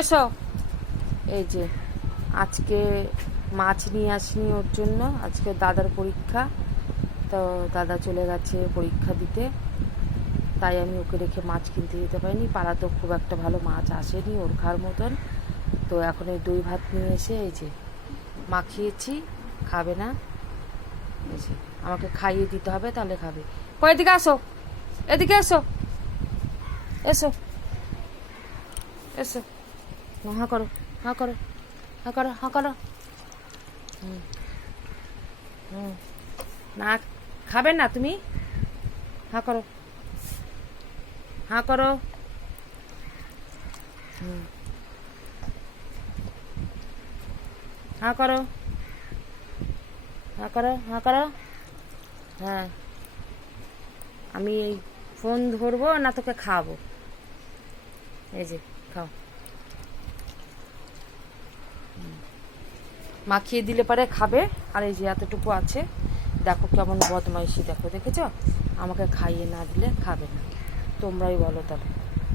এসো। এই যে আজকে মাছ নিয়ে আসিনি ওর জন্য, আজকে দাদার পরীক্ষা, তো দাদা চলে গেছে পরীক্ষা দিতে, তাই আমি ওকে রেখে মাছ কিনতে যেতে পারিনি। পাড়াতেও খুব একটা ভালো মাছ আসেনি ওর খাওয়ার মতন। তো এখন এই দই ভাত নিয়ে এসে এই যে মাখিয়েছি, খাবে না, এই যে আমাকে খাইয়ে দিতে হবে, তাহলে খাবে। কই এদিকে আসো, এদিকে এসো, এসো, এসো। হাঁ করো, হাঁ করো, হাঁ করো, হাঁ করো। হুম হুম, না খাবে না তুমি? হাঁ করো, হাঁ করো। হুম, হাঁ করো, হাঁ করো, হাঁ করো। হ্যাঁ, আমি এই ফোন ধরবো না তোকে খাওয়াবো? এই যে খাও। মাখিয়ে দিলে পরে খাবে। আর এই যে এতটুকু আছে, দেখো কেমন বদমাইশি, দেখো, দেখেছ? আমাকে খাইয়ে না দিলে খাবে না। তোমরাই বলো তাহলে।